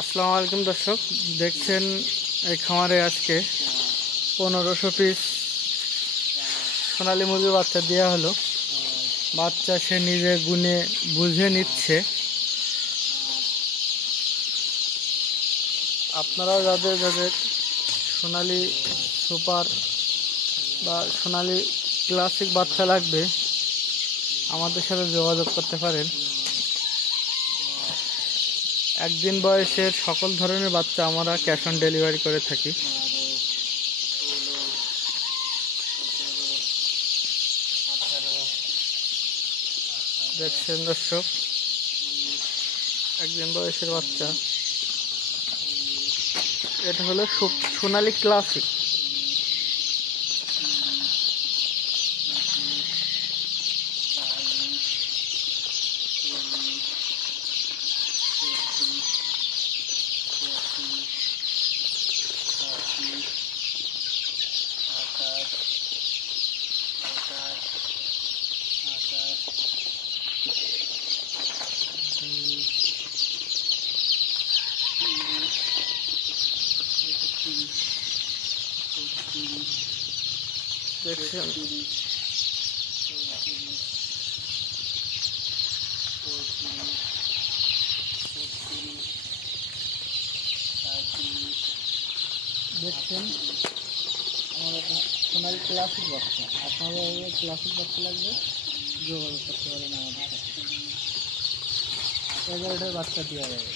আসসালামু আলাইকুম দর্শক, দেখছেন এই খামারে আজকে 1500 পিস সোনালী মুরগির বাচ্চা দেওয়া হলো। বাচ্চা সে নিজে গুনে বুঝে নিচ্ছে। আপনারাও যাদের যাদের সোনালী সুপার বা সোনালী ক্লাসিক বাচ্চা লাগবে আমাদের সাথে যোগাযোগ করতে পারেন। একদিন বয়সের সকল ধরনের বাচ্চা আমরা ক্যাশ অন ডেলিভারি করে থাকি। দেখছেন দর্শক, একদিন বয়সের বাচ্চা, এটা হলো সোনালী ক্লাসিক। দেখছেন দেখছেন আমাদের সোনালী ক্লাসিক বাচ্চা। আপনাদের ক্লাসিক বাচ্চা লাগবে যোগাযোগ করতে পারেন আমাদের সাথে। 11টার বাচ্চা দেওয়া যাবে।